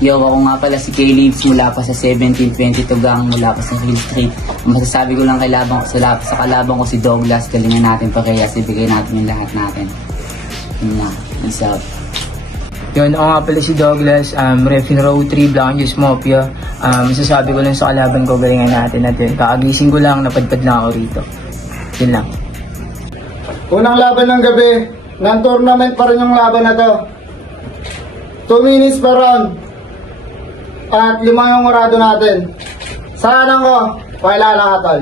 Yo, ako nga pala si K-Leaves mula pa sa 1722 gang, mula pa sa Hill Street. Masasabi ko lang sa kalaban ko si Douglas, galingan natin parehas, ibigay natin yung lahat natin. Yun na, peace out. Yun, ako nga pala si Douglas, ref in row 3, Black and Juice Mafia. Masasabi ko lang sa kalaban ko, galingan natin at yun. Kaagising ko lang, napadpad lang ako rito. Yun lang. Unang laban ng gabi, non-tournament pa rin yung laban na to. 2 minutes per round. At 5 yung orado natin. Saan ko? Wala lang atol.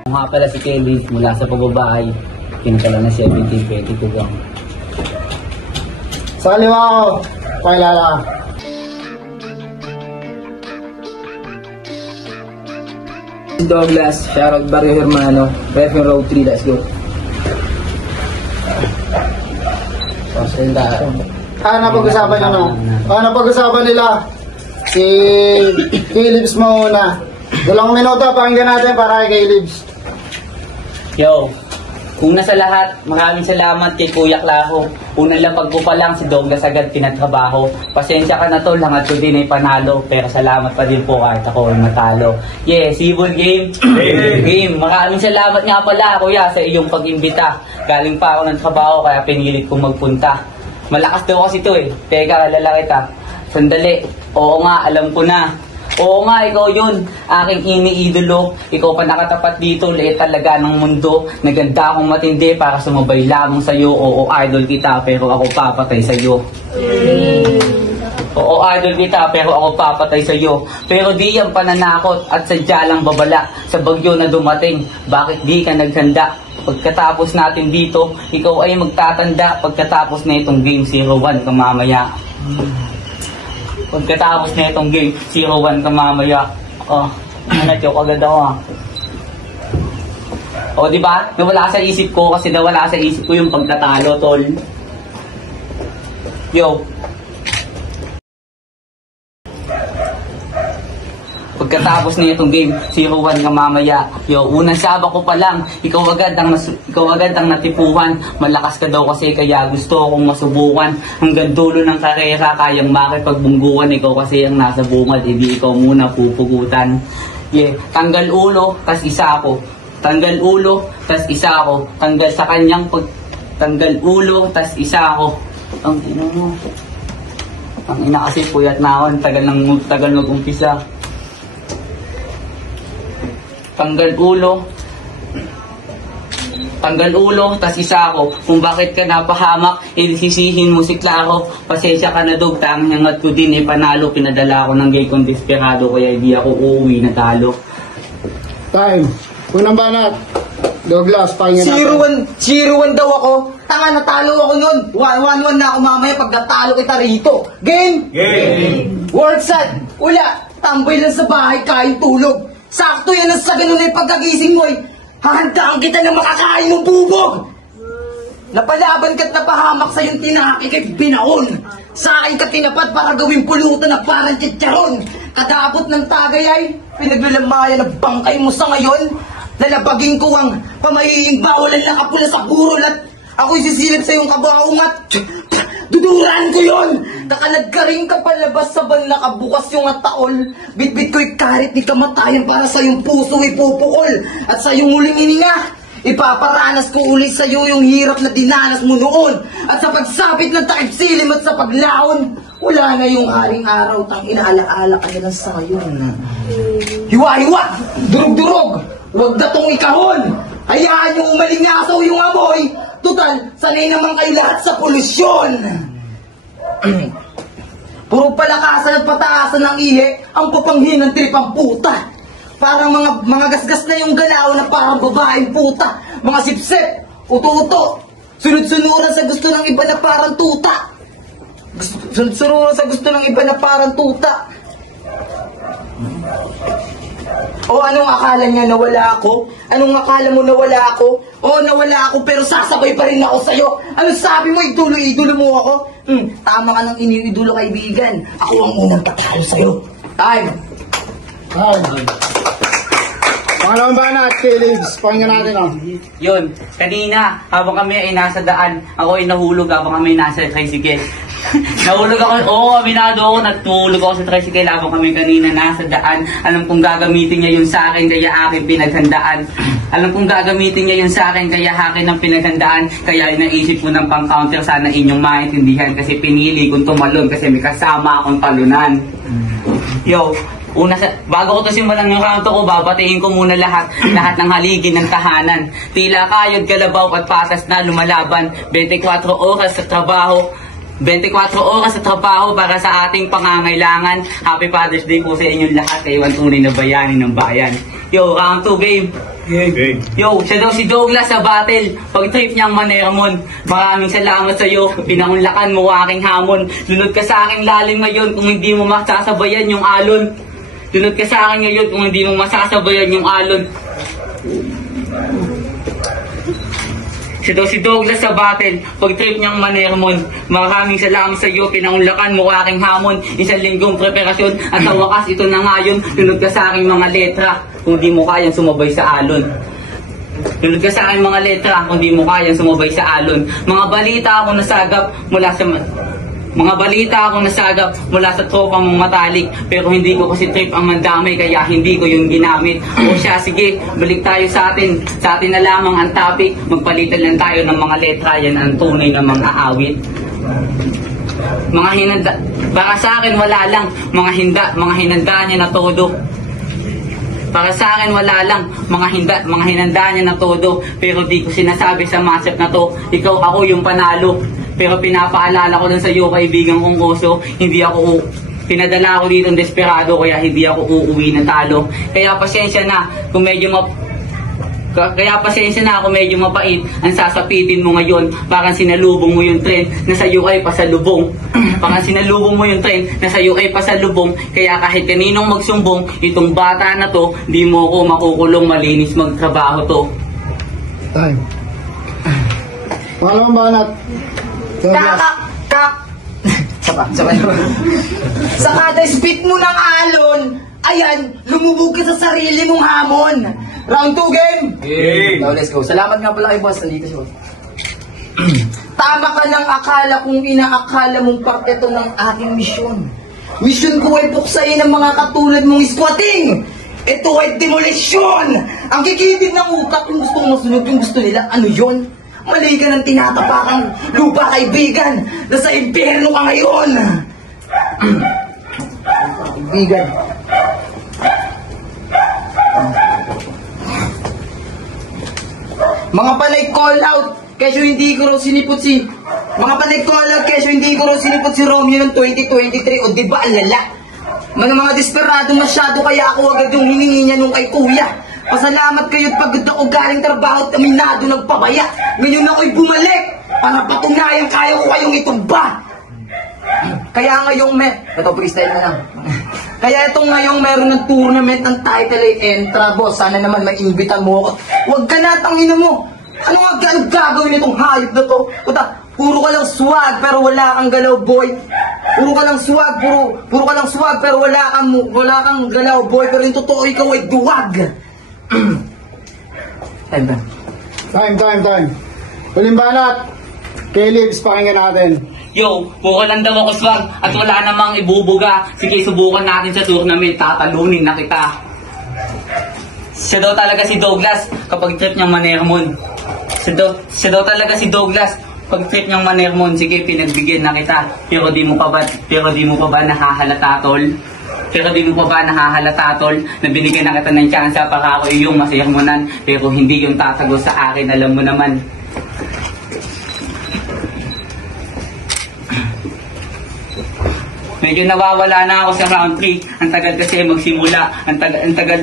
Ako nga pala si Kelly mula sa pababahay. Pinakala na 1722 gang. Sa kaliwa ko, wala lang. Douglas, shoutout Barrio Hermano, ref in row 3, let's go. Napag-usapan napag-usapan nila si K-Leaves muna. 2 minuto, pakinggan natin para kay K-Leaves. Yo, una sa lahat, maraming salamat kay Kuya Klaho. Unang lapag ko pa lang si Douglas agad pinatrabaho. Pasensya ka na tol, hangat ko din ay panalo. Pero salamat pa din po kahit ako ay matalo. Yeah, Civil Game. Game, maraming salamat nga pala Kuya sa iyong pag-imbita. Galing pa ako ng trabaho kaya pinilit kong magpunta. Malakas daw kasi ito eh. Teka, lalaki kita. Sandali. Oo nga, alam ko na. Oo nga, ikaw yun. Aking iniidolo. Ikaw pa nakatapat dito. Liit talaga ng mundo. Naganda akong matindi para sumabay lamang sa'yo. Oo, idol kita pero ako papatay sa'yo. Oo, idol kita pero ako papatay sa'yo. Pero di yan pananakot at sadya lang babala sa bagyo na dumating. Bakit di ka naghanda? Pagkatapos natin dito, ikaw ay magtatanda. Pagkatapos na itong game 0-1 ka mamaya. Pagkatapos na itong game 0-1 ka mamaya. Oh, na-joke agad ako ah. O diba? Nawala sa isip ko kasi nawala sa isip ko yung pagkatalo, tol. Yo. Pagkatapos na itong game 0-1 ka mamaya. Yo, unang sabak ko pa lang, ikaw agad ang natipuhan. Malakas ka daw kasi kaya gusto akong masubukan. Hanggang dulo ng karera kayang makipagbungguan. Ikaw kasi ang nasa bungad, hindi ikaw muna pupugutan. Yeah, tanggal ulo, tas isa ako. Tanggal ulo, tas isa ako. Tanggal sa kanyang tanggal ulo, tas isa ako. Ang ina mo. Ang ina kasi puyat na ako, tagal mag-umpisa. Tanggal ulo, tas isa ako. Kung bakit ka napahamak, sisihin mo si Claro. Pasensya ka na dog, tanging hangat ko din panalo. Pinadala ako ng gay kong desperado, kaya hindi ako uuwi na talo. Time. Unang banat. Douglas, pakinggan natin. 0-1 daw ako. Tanga, natalo ako nun. 1-1 na ako mamaya pag natalo kita rito. Game! World sad. Wala. Tambay lang sa bahay, kain tulog. Sakto yan sa ganun ay pagkagising mo eh. Hahandaan kita na makakain ng bubog. Napalaban ka't napahamak sa yung tinaki kay binaon. Sa akin ka tinapat para gawing pulutan na parang chicharon. Kadabot ng tagay ay pinaglalamayan ng bangkay mo sa ngayon. Lalabagin ko ang pamahiing bawalan na kapula sa burol at ako'y sisilip sa iyong kabaong at duduran ko yun! Nakalag ka rin ka palabas sa ban nakabukas yung ataol. Bitbit ko'y karit ni kamatayan para sa iyong puso ipupukol. At sa iyong huling ininga, ipaparanas ko ulit sa iyo yung hirap na dinanas mo noon. At sa pagsapit ng takip silim at sa paglaon, wala na yung haring araw, tang inaalaala ka na lang sa ngayon. Hiwa-hiwa! Durog-durog! Huwag na tong ikahon! Hayaan yung umalingasaw yung amoy! Total, sanay naman kayo lahat sa polusyon! Puro palakasan at pataasan ng ihe ang papanghin ng tripang puta. Parang mga gasgas na yung galaw na parang babaeng puta. Mga sipsip, uto-uto, sunod-sunuran sa gusto ng iba na parang tuta. Sunod-sunuran sa gusto ng iba na parang tuta. O anong akala niya nawala ako? Anong akala mo nawala ako? O nawala ako pero sasabay pa rin ako sa'yo. Ano sabi mo? Idolo mo ako? Tama ka ng iniidolo kaibigan. Ako ang unang tatalo sa'yo. Time! Pangalawang banat, Philips. Pakinggan natin, oh. Yun, kanina, habang kami ay nasa daan, ako ay nahulog habang kami nasa tricycle. Nahulog ako, aminado ako, natulog ako sa tricycle habang kami kanina nasa daan. Alam kong gagamitin niya yun sa akin, kaya akin pinaghandaan. Alam kong gagamitin niya yun sa akin, kaya akin ang pinaghandaan. Kaya naisip ko ng pang-counter, sana inyong maintindihan. Kasi pinili kong tumalon, kasi may kasama akong talunan. Yo, bago ko to simulan yung round ko, babatiin ko muna lahat ng haligi ng tahanan. Tila kayod, kalabaw at patas na lumalaban. 24 oras sa trabaho. 24 oras sa trabaho para sa ating pangangailangan. Happy Father's Day po sa inyong lahat. Kayo ang tunay na bayani ng bayan. Yo, round 2 game. Yo, siya daw si Douglas sa battle. Pag-trip niyang Manermon. Maraming salamat sa iyo. Pinangunlakan mo aking hamon. Lunod ka sa aking lalim ngayon kung hindi mo masasabayan yung alon. Lunod ka sa akin ngayon kung hindi mo masasabayan yung alon. Siya daw si Douglas sa battle. Pag-trip niyang Manermon. Maraming salamat sa iyo. Pinangunlakan mo aking hamon. Isang linggong preparasyon. At sa wakas ito na ngayon. Lunod ka sa aking mga letra. Kung di mo kayang sumabay sa alon. Lunod ka sa aking mga letra. Kung di mo kayang sumabay sa alon. Mga balita akong nasagap mula sa tropa mong matalik. Pero hindi ko kasi trip ang mandamay, kaya hindi ko yung ginamit. O siya, sige, balik tayo sa atin. Sa atin na lamang ang topic. Magpalitan lang tayo ng mga letra. Yan ang tunay na mga awit. Mga hinanda, para sa akin wala lang. Mga hinanda niya na todo. Para sa akin wala lang, mga hinanda niya na todo. Pero di ko sinasabi sa masip na to, ikaw ako yung panalo. Pero pinapaalala ko lang sa iyo, kaibigan kong Oso, pinadala ako dito ng desperado, kaya hindi ako uuwi na talo. Kaya pasensya na kung medyo mapait ang sasapitin mo ngayon. Parang sinalubong mo yung tren na sa iyo ay pasalubong. Kaya kahit kaninong magsumbong, itong bata na to, di mo ko makukulong, malinis magtrabaho to. Time. Pangalawang banat. Sa kada spit mo ng alon, ayan, lumubog ka sa sarili mong hamon. Round 2 game. Now, let's go. Salamat nga pala kay boss. Nandito siya. Tama ka ng akala kung inaakala mong parte ng aking misyon. Misyon ko ay buksain ang mga katulad mong squatting. Ito ay demolisyon. Ang kikibig ng utak, yung gusto mong masunod, yung gusto nila, ano yun? Mali ka ng tinatapakang lupa, kaibigan. Nasa impyerno ka ngayon. Kaibigan. Mga panay call out, kesyo hindi ko raw sinipot si Romeo ng 2023, o di ba alala? Mga desperado masyado, kaya ako agad yung hiningi niya nung kay kuya. Pasalamat kayo't pagod ako galing trabaho at aminado nagpabaya. Ngayon ako'y bumalik para patunayan kaya ko kayong itumba. Kaya ngayong ito freestyle na lang. Kaya itong ngayong meron ng tournament ng title ay Entra, boss. Sana naman maimbita mo ako. Huwag ka na, tangina mo. Ano gagawin itong hayop na to? Puta, puro ka lang swag pero wala kang galaw, boy. Puro ka lang swag pero wala kang galaw, boy. Pero yung totoo, ikaw ay duwag. Time. Huling banat. Philips, pakinggan natin. Yo, puro lang daw ako swag at wala namang ibubuga. Sige, subukan natin sa tournament, tatalunin na kita. Siya daw talaga si Douglas kapag trip niyang Manermon. Siya daw talaga si Douglas pag trip niyang Manermon. Sige, pinagbigyan na kita. Pero di mo pa ba nahahalata, tol? Na binigyan na kita ng tsansa para ako iyong masayarmonan. Pero hindi yung tatago sa akin, alam mo naman. Medyo nawawala na ako sa round 3. Ang tagal kasi magsimula. Ang tagal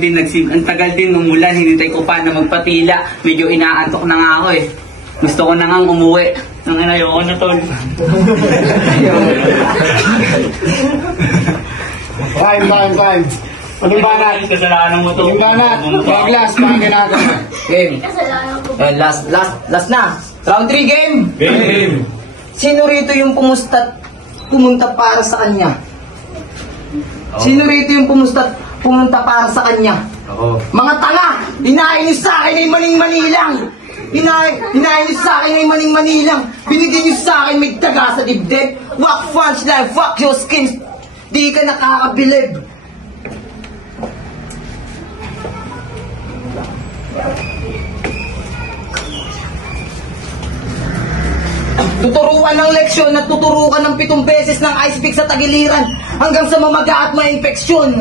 din umulan. Hinintay ko pa na magpatila. Medyo inaantok na nga ako eh. Gusto ko na nga umuwi. Ayoko na, tol. Time. Huling banat. Kasalanan mo to. Huling banat. Douglas, pakinggan natin. Game. Last na. Round 3 game. Sino rito yung pumunta para sa kanya? Sino rito yung pumunta para sa kanya? Mga tanga! Inainis sa akin ay maning-manilang! Inainis sa akin ay maning-manilang! Binigyan niyo sa akin may taga sa dibdib! Fuck fans life, fuck your skins! Di ka nakakabilib! Tuturuan ng leksyon at tuturukan ng 7 beses ng ice pick sa tagiliran hanggang sa mamaga at ma-infeksyon.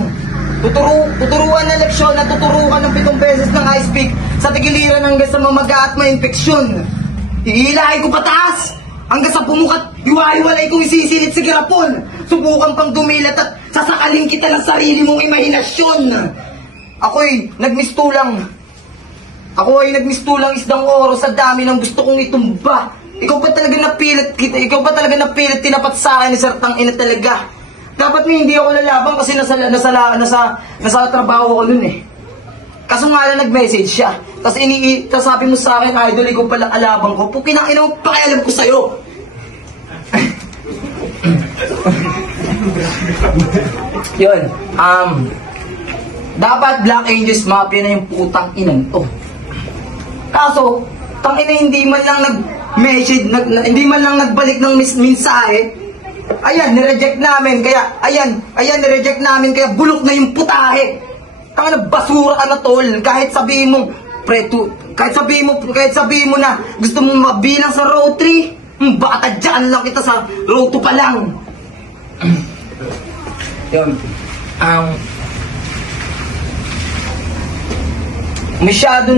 Tuturuan ng leksyon at tuturukan ng 7 beses ng ice pick sa tagiliran hanggang sa mamaga at ma-infeksyon. Hihilahin ko pataas hanggang sa pumukat, iwa-iwalay kong isisilid sa girapon. Subukan pang dumilat at sasakalin kita ng sarili mong imahinasyon. Ako'y nagmistulang isdang oras sa dami ng gusto kong itumba. Ikaw ba talaga napilit tinapat sa akin ni Sartang ina talaga? Dapat hindi ako lalaban kasi nasa trabaho ko nun eh. Kaso nga lang nag-message siya. Tapos sabi mo sa akin, idol, ikaw pala alabang ko. Pukinang ina mo, pakialam ko sa'yo. Yun, dapat Black Angels Mafia na yung putang inang to. Kaso, tangina hindi man lang nag-message, hindi man lang nagbalik ng mensahe. Ayan, nireject namin, kaya bulok na yung putahe. Tangina, basura ka na tol, kahit sabihin mo, kahit sabihin mo na gusto mong mabilang sa row 3, baka dyan lang kita sa row 2 pa lang. Yun, masyado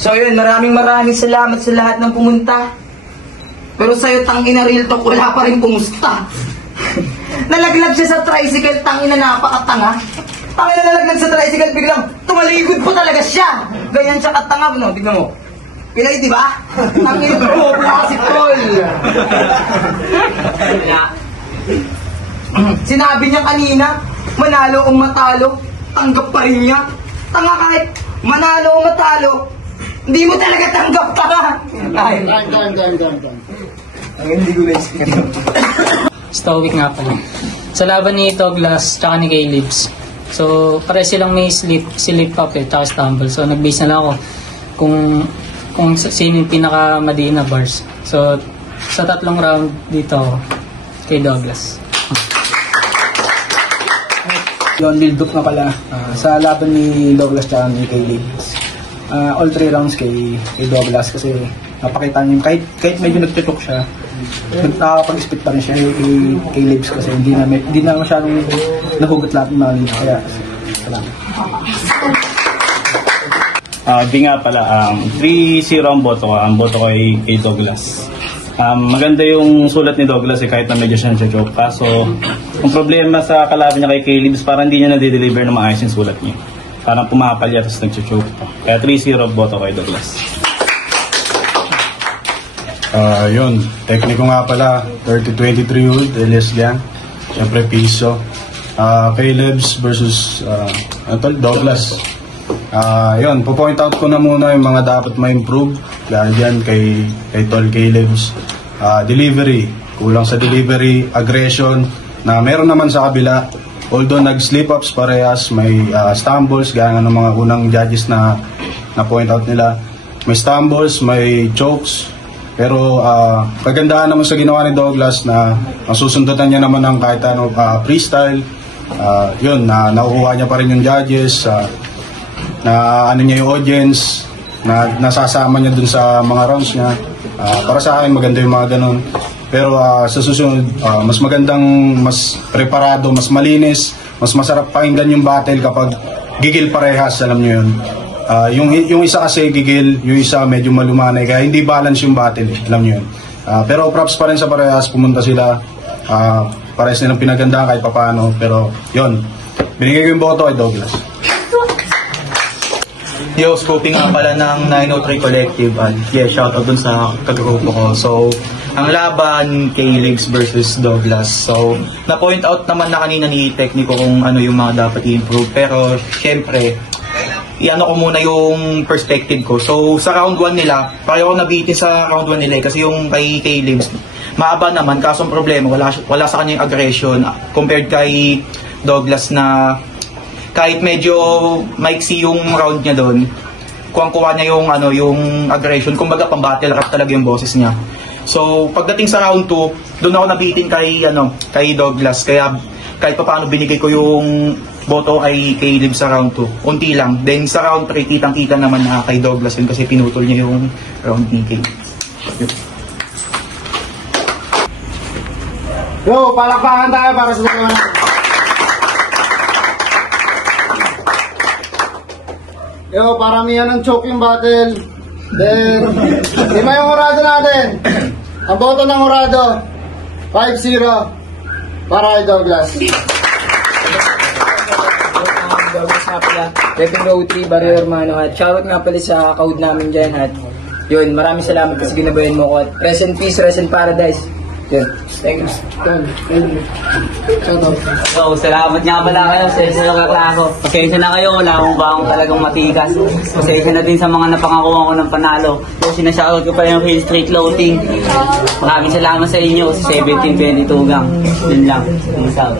So yun, maraming salamat sa lahat ng pumunta. Pero sa'yo, tangina real talk, wala pa rin kumusta. Nalaglag siya sa tricycle, tangina napakatanga. Tangina nalaglag sa tricycle, biglang tumaligod po talaga siya. Ganyan siya katanga, no? Tignan mo. Pilay, di ba? Tangina po, si Tol. Sinabi niya kanina, manalo o matalo, tanggap pa rin niya. Tanga kahit manalo o matalo, hindi mo talaga tanggap ka ba? Ay. Hindi ko na-isip. Stoic nga pala. Sa laban ni Douglas tsaka ni Caleb's, so pare silang may slip up tsaka stumble. So nag-base na lang ako kung sino yung pinaka-madi na bars. So sa 3 round dito kay Douglas. Yun, build up na pala sa laban ni Douglas tsaka ni Caleb. All 3 rounds kay Douglas kasi napakita niyo kahit medyo nagtutok siya, nakakapag-spit pa rin siya kay Caleb kasi hindi na masyadong nahugot lahat ng mga nila. Kaya salamat. Di nga pala, 3-0 ang boto ko kay Douglas. Maganda yung sulat ni Douglas kahit na medyo siya nag-joke. Kaso, ang problema sa kalaban niya kay Caleb parang hindi niya na-deliver na maayos yung sulat niya. Parang pumapal niya tapos nag-choke pa. Kaya 3-0 boto kay Douglas. Yun, tekniko nga pala, 23-year-old, Elias Gang. Siyempre, Piso. Caleb's versus Douglas. Yun, po-point out ko na muna yung mga dapat ma-improve. Dyan kay Tol Caleb's. Delivery, kulang sa delivery, aggression, na meron naman sa kabila. Although nag-slip-ups parehas, may stumbles, gaya ng mga unang judges na point out nila. May stumbles, may chokes. Pero kagandahan naman sa ginawa ni Douglas na masusundutan niya naman ng kahit ano freestyle. Yun, nakukuha niya pa rin yung judges, na ano niya yung audience, na nasasama niya dun sa mga rounds niya. Para sa akin maganda yung mga ganun. Pero sa susunod, mas magandang, mas preparado, mas malinis, mas masarap pakinggan yung battle kapag gigil parehas, alam niyo yun. Yung isa kasi gigil, yung isa medyo malumanay, kaya hindi balance yung battle, alam niyo yun. Pero props pa rin sa parehas, pumunta sila, parehas nilang pinagandaan kahit papaano, pero yun, binigay ko yung boto kay Douglas. Yo, scoping nga pala ng 903 Collective at shoutout dun sa kagrupo ko. So, ang laban, Caleb's versus Douglas. So, na-point out naman na kanina ni Tekniko kung ano yung mga dapat i-improve. Pero, syempre, iano ko muna yung perspective ko. So, sa round 1 nila, pareho ako nabitin sa round 1 nila kasi yung kay Caleb's, maaba naman, kaso ang problema, wala sa kanya yung aggression compared kay Douglas na kahit medyo maiksi yung round niya doon, kuwang-kuha niya yung, yung aggression, kumbaga pang-battle rap talaga yung boses niya. So, pagdating sa round 2, doon ako nabitin kay Douglas, kaya kahit pa paano binigay ko yung boto ay Caleb sa round 2. Unti lang. Then sa round 3, kitang-kita naman na kay Douglas yun kasi pinutol niya yung round ni Caleb. Yo, palakpakan tayo para sa mga Yo, paramihan ng choke yung battle. Then, 5 yung orado natin. Ang boto ng orado, 5-0 para kay Douglas. Douglas nga pala, Repping Row 3, Barrio Hermano, at shoutout nga pala sa code namin dyan, at yun, maraming salamat kasi ginabayan mo ko, at rest in peace, rest in paradise. Yun, thank you. So, salamat nga pala kayo sa inyo kaklako. Pasensya na kayo, wala akong baong talagang matigas. Pasensya na din sa mga napangakuha ko ng panalo. So, sinashoutout ko pa yung Hill Street Clothing. Maraming salamat sa inyo, 1722 gang. Yun lang. Peace out.